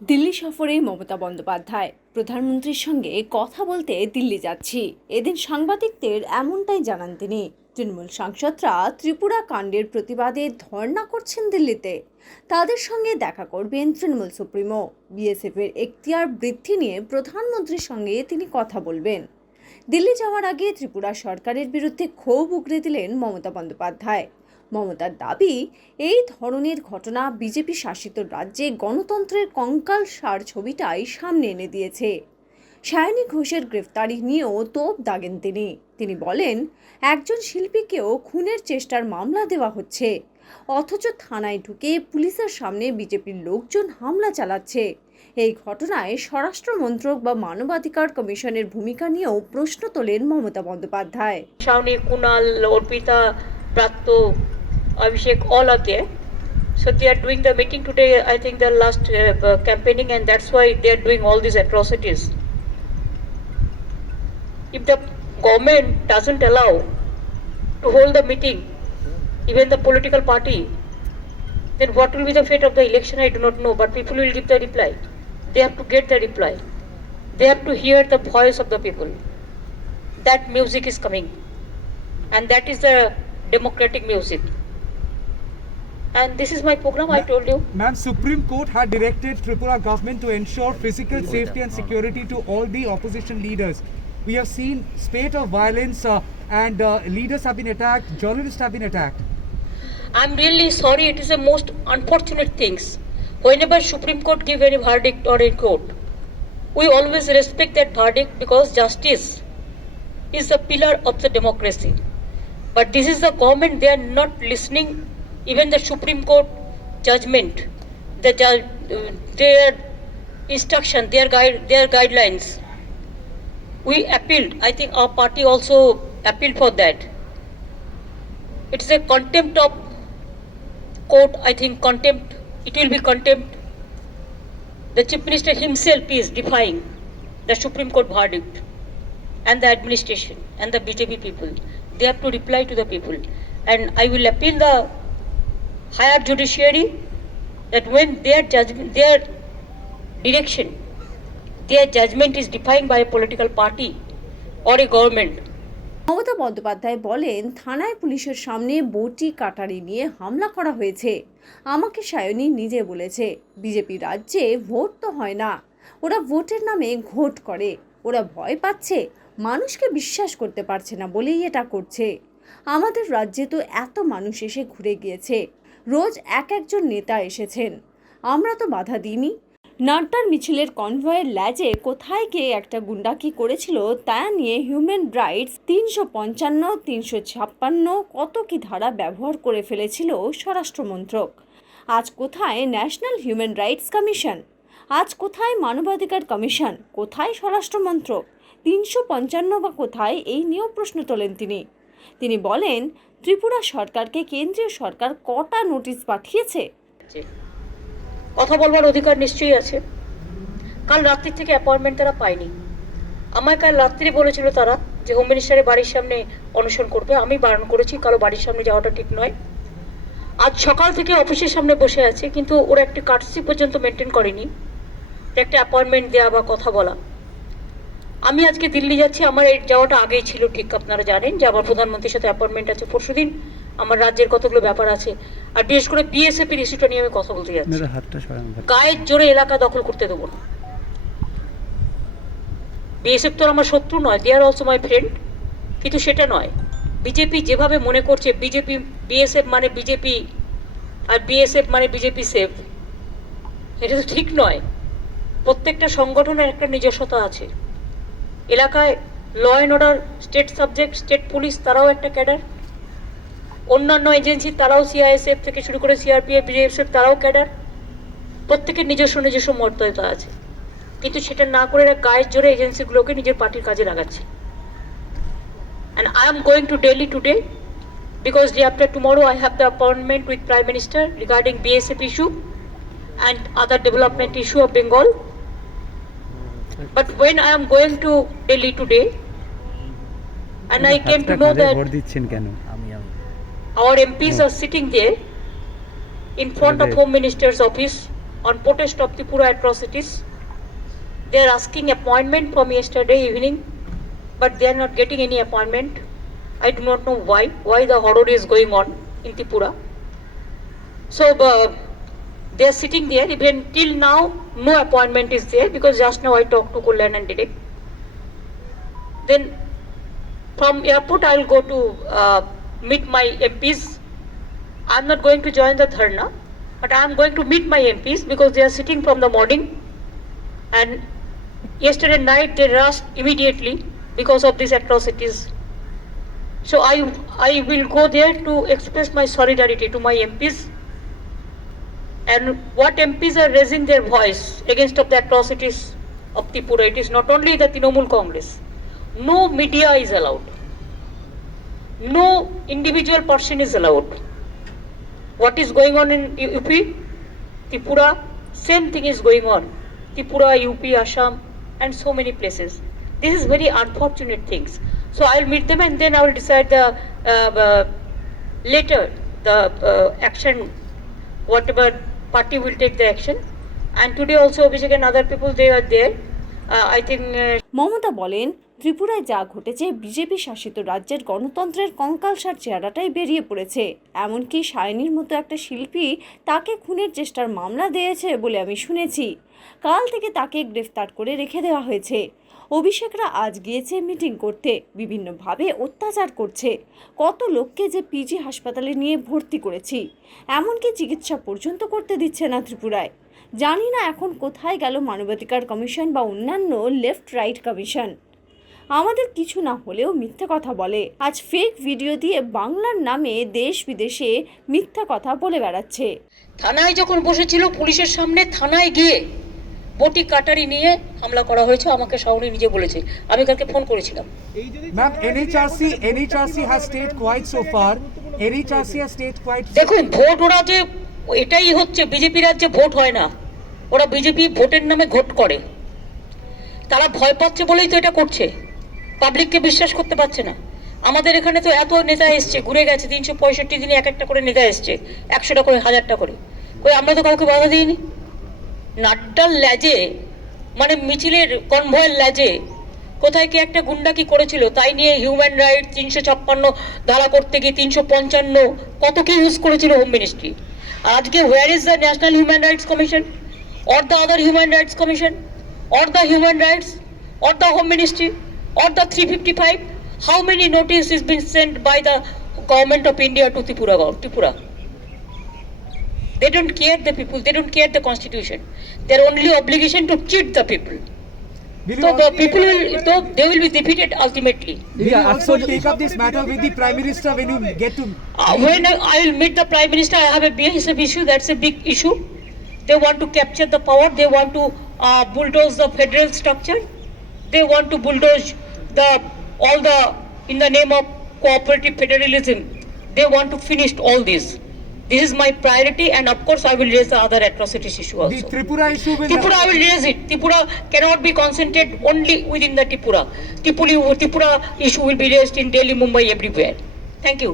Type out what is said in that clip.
দিল্লি সফরে মমতা বন্দ্যোপাধ্যায় প্রধানমন্ত্রীর সঙ্গে কথা বলতে দিল্লি যাচ্ছি এদিন সাংবাদিকদের এমনটাই জানান তিনি। তৃণমূল সাংসদরা ত্রিপুরা কাণ্ডের প্রতিবাদে ধর্ণা করছেন দিল্লিতে, তাদের সঙ্গে দেখা করবেন তৃণমূল সুপ্রিমো। বিএসএফের এখতিয়ার বৃদ্ধি নিয়ে প্রধানমন্ত্রীর সঙ্গে তিনি কথা বলবেন। দিল্লি যাওয়ার আগে ত্রিপুরা সরকারের বিরুদ্ধে ক্ষোভ উগরে দিলেন মমতা বন্দ্যোপাধ্যায়। মমতার দাবি, এই ধরনের ঘটনা বিজেপি শাসিত রাজ্যে গণতন্ত্রের কঙ্কালসার ছবিটাই সামনে এনে দিয়েছে। সায়নী ঘোষের গ্রেফতারি নিয়েও তোপ দাগেন তিনি বলেন, একজন শিল্পীকেও খুনের চেষ্টার মামলা দেওয়া হচ্ছে, অথচ থানায় ঢুকে পুলিশের সামনে বিজেপির লোকজন হামলা চালাচ্ছে। এই ঘটনায় স্বরাষ্ট্র মন্ত্রক বা মানবাধিকার কমিশনের ভূমিকা নিয়েও প্রশ্ন তোলেন Mamata Bandyopadhyay. Shawnee, Kunal, Orpita, Pratto, Abhishek, all are there. So they are doing the meeting today, I think the last campaigning, and that's why they are doing all these atrocities. If the government doesn't allow to hold the meeting, even the political party, then what will be the fate of the election, I do not know, but people will give the reply. They have to get the reply. They have to hear the voice of the people. That music is coming, and that is the democratic music. And this is my program, I told you. Ma'am, Supreme Court had directed Tripura government to ensure physical safety and security to all the opposition leaders. We have seen spate of violence and leaders have been attacked, journalists have been attacked. I'm really sorry, it is the most unfortunate things. Whenever Supreme Court give any verdict or a court, we always respect that verdict because justice is the pillar of the democracy. But this is the government, they are not listening even the Supreme Court judgment, their instruction, their guidelines. We appealed, I think our party also appealed for that. It is a contempt of court, I think contempt, it will be contempt. The Chief Minister himself is defying the Supreme Court verdict, and the administration and the BJP people. They have to reply to the people. And I will appeal the higher judiciary that when their judgment, their direction, their judgment is defined by a political party or a government. Mamata Bandyopadhyay বলেন, থানায় পুলিশের সামনে বটি কাটারি নিয়ে হামলা করা হয়েছে। আমাকে সায়নী নিজে বলেছে, বিজেপি রাজ্যে ভোট তো হয় না, ওরা ভোটের নামে ঘোট করে, ওরা ভয় পাচ্ছে, মানুষকে বিশ্বাস করতে পারছে না বলেই এটা করছে। আমাদের রাজ্যে তো এত মানুষ এসে ঘুরে গিয়েছে, রোজ একজন নেতা এসেছেন, আমরা তো বাধা দিইনি। নাড্ডার মিছিলের কনভয়ের ল্যাজে কোথায় গিয়ে একটা গুন্ডা কি করেছিল তা নিয়ে হিউম্যান রাইটস 355, 356 কত কি ধারা ব্যবহার করে ফেলেছিল স্বরাষ্ট্রমন্ত্রক। আজ কোথায় ন্যাশনাল হিউম্যান রাইটস কমিশন? আজ কোথায় মানবাধিকার কমিশন? কোথায় স্বরাষ্ট্রমন্ত্রক? 355 বা কোথায়? এই নিয়েও প্রশ্ন তোলেন তিনি বলেন, ত্রিপুরা সরকারকে কেন্দ্রীয় সরকার কটা নোটিশ পাঠিয়েছে? কথা বলবার অধিকার নিশ্চয়ই আছে। কাল রাত্রি থেকে অ্যাপয়েন্টমেন্ট তারা পায়নি। আমায় কাল রাত্রি বলেছিল তারা যে হোম মিনিস্টারের বাড়ির সামনে অনশন করবে, আমি বারণ করেছি, কারো বাড়ির সামনে যাওয়াটা ঠিক নয়। আজ সকাল থেকে অফিসের সামনে বসে আছে, কিন্তু ওরা একটা কার্টসি পর্যন্ত মেনটেন করেনি, একটা অ্যাপয়েন্টমেন্ট দেওয়া বা কথা বলা। আমি আজকে দিল্লি যাচ্ছি, আমার এই যাওয়াটা আগেই ছিল ঠিক, আপনারা জানেন যে আমার প্রধানমন্ত্রীর সাথে অ্যাপয়েন্টমেন্ট আছে পরশুদিন, আমার রাজ্যের কতগুলো ব্যাপার আছে, আর বিশেষ করে বিএসএফ এর ইস্যুটা নিয়ে আমি কথা বলতে যাচ্ছি। গায়ের জোরে এলাকা দখল করতে দেবো না। বিএসএফ তো আমার শত্রু নয়, দে আর অলসো মাই ফ্রেন্ড, কিন্তু সেটা নয়। বিজেপি যেভাবে মনে করছে বিজেপি বিএসএফ মানে বিজেপি আর বিএসএফ মানে বিজেপি সেফ, এটা তো ঠিক নয়। প্রত্যেকটা সংগঠনের একটা নিজস্বতা আছে। এলাকায় law and order, state subject, state police তারাও একটা ক্যাডার, অন্যান্য এজেন্সি তারাও সিআইএসএফ থেকে শুরু করে সিআরপিএফ, বিএসএফ তারাও ক্যাডার, প্রত্যেকের নিজস্ব মর্যাদা আছে। কিন্তু সেটা না করে গায়ের জোরে এজেন্সিগুলোকে নিজের পার্টির কাজে লাগাচ্ছে। And I am going to Delhi today because day after tomorrow I have the appointment with Prime Minister regarding BSF issue and other development issue of Bengal. But when I am going to Delhi today and I came to know that our MPs are sitting there in front of Home Minister's office on protest of Tripura atrocities. They are asking appointment from yesterday evening, but they are not getting any appointment. I do not know why the horror is going on in Tripura. So they are sitting there. Even till now, no appointment is there, because just now I talked to Kullan and Direct. Then from airport I will go to meet my MPs. I am not going to join the dharna, but I am going to meet my MPs because they are sitting from the morning, and yesterday night they rushed immediately because of these atrocities. So I will go there to express my solidarity to my MPs. And what MPs are raising their voice against of the atrocities of Tripura, it is not only the Trinamool Congress. No media is allowed. No individual person is allowed. What is going on in UP, Tripura, same thing is going on. Tripura, UP, Assam, and so many places. This is very unfortunate things. So I will meet them, and then I will decide the later the action, whatever party will take the action. And today also Abhishek and other people, they are there. I think Mamata বলেন, ত্রিপুরায় যা ঘটেছে BJP শাসিত রাজ্যের গণতন্ত্রের কঙ্কালসার চেহারাটাই বেরিয়ে পড়েছে। এমনকি সায়নীর মতো একটা শিল্পী তাকে খুনের চেষ্টার মামলা দিয়েছে বলে আমি শুনেছি। কাল থেকে তাকে গ্রেফতার করে রেখে দেওয়া হয়েছে। অভিষেকরা আজ গিয়েছে মিটিং করতে, বিভিন্নভাবে অত্যাচার করছে। কত লোককে যে পিজি হাসপাতালে নিয়ে ভর্তি করেছি, এমনকি চিকিৎসা পর্যন্ত করতে দিচ্ছে না ত্রিপুরায়। জানি না এখন কোথায় গেল মানবাধিকার কমিশন বা অন্যান্য লেফট রাইট কমিশন। আমাদের কিছু না হলেও মিথ্যা কথা বলে। আজ ফেক ভিডিও দিয়ে বাংলার নামে দেশ বিদেশে মিথ্যা কথা বলে বেড়াচ্ছে। থানায় যখন বসেছিল, পুলিশের সামনে থানায় গিয়ে বটি কাটারি নিয়ে হামলা করা হয়েছে, আমাকে শাওনি নিজে বলেছে। আমি কালকে ফোন করেছিলাম। Ma'am, NHRC has stayed quiet so far. NHRC has stayed quiet. দেখুন, ভোট ওরা যে এটাই হচ্ছে, বিজেপি রাজ্যে ভোট হয় না, ওরা বিজেপি ভোটের নামে ঘোট করে। তারা ভয় পাচ্ছে বলেই তো এটা করছে, পাবলিককে বিশ্বাস করতে পারছে না। আমাদের এখানে তো এত নেতা এসছে, ঘুরে গেছে, 365 দিনে এক একটা করে নেতা এসছে, 100টা করে, 1000টা করে। কই আমরা তো কাউকে বাধা দিইনি। নাড্ডার ল্যাজে, মানে মিছিলের কনভয়ের ল্যাজে কোথায় কি একটা গুন্ডা কি করেছিল, তাই নিয়ে হিউম্যান রাইট 356 ধারা করতে গিয়ে 355 কত কি ইউজ করেছিল হোম মিনিস্ট্রি। আজকে where is the national human rights commission or the other human rights commission or the human rights or the home ministry or the 355? How many notices is been sent by the government of India to Tripura? They don't care the people, they don't care the constitution. Their only obligation to cheat the people. So the people they will be defeated ultimately. Will you also take up this matter with the Prime Minister when you get to... When I will meet the Prime Minister, I have a BSF issue, that's a big issue. They want to capture the power, they want to bulldoze the federal structure, they want to bulldoze all the, in the name of cooperative federalism, they want to finish all this. This is my priority, and of course I will raise the other atrocities issue also. The Tripura issue will... Tripura, I will raise it. Tripura cannot be concentrated only within the Tripura. Tripura issue will be raised in Delhi, Mumbai, everywhere. Thank you.